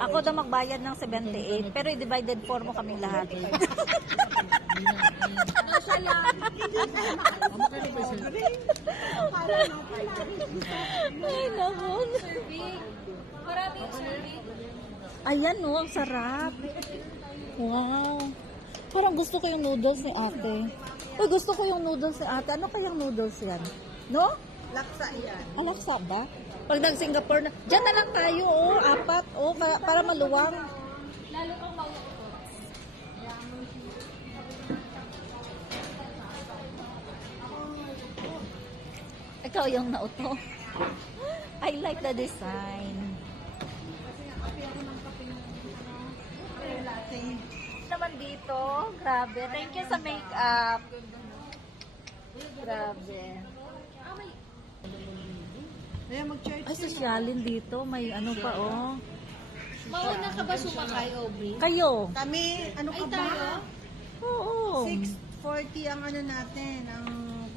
Ako daw magbayad ng 78, pero i-divided 4 mo kaming lahat. Siya lang. Ay, naku. Serving. Maraming serving. Ayan, no, ang sarap. Wow. Parang gusto ko yung noodles ni ate. Uy, gusto ko yung noodles ni ate. Ano kayang noodles yan? No? Laksa yan. Alaksa ba? Pag nag-Singapore na, dyan na lang tayo, oh, 4, oh, para maluwang. Lalo kang mauutot. Ikaw yung nauto. I like the design. Naman dito, grabe. Thank you sa makeup. Grabe. Kaya mag-charge. Ay, sosyalin dito. May ano pa, oh. Mauna ka ba sumakay, Aubrey? Kayo. Kami, ano Ay, ka ba? tayo? Oo. 6:40 ang ano natin, ang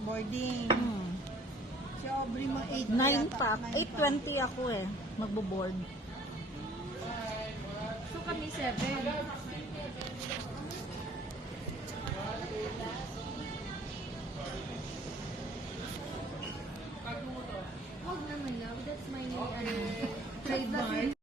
boarding. Si Aubrey mo 8 9 pa. 8:20 ako eh. Magbo-board. So kami 7.